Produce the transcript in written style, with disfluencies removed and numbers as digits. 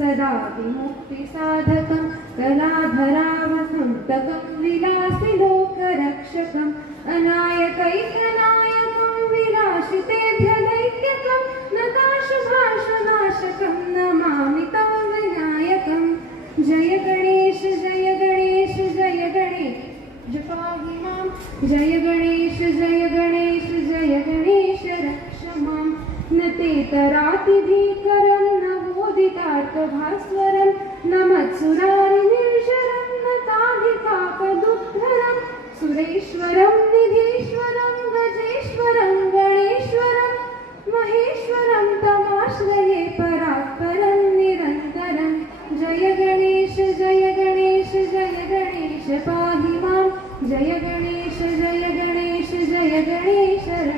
सदा विमुक्तिसाधकं कलाधरावसन्तकं विलासि लोकरक्षकम् अनायकैकनायकं विलासितेभ्यदैक्यकं नताशुभाशनाशकं नमामि तं विनायकम्। जय गणेश जय गणेश जय गणेश पाहि मां। जय गणेश जय गणेश जय गणेश रक्ष मां। न ते तरातिभीकरं न बोधितार्कभास्वरं न मत्सुरारिनिर्झरं न ताधिकापदुद्धरं सुरेश्वरं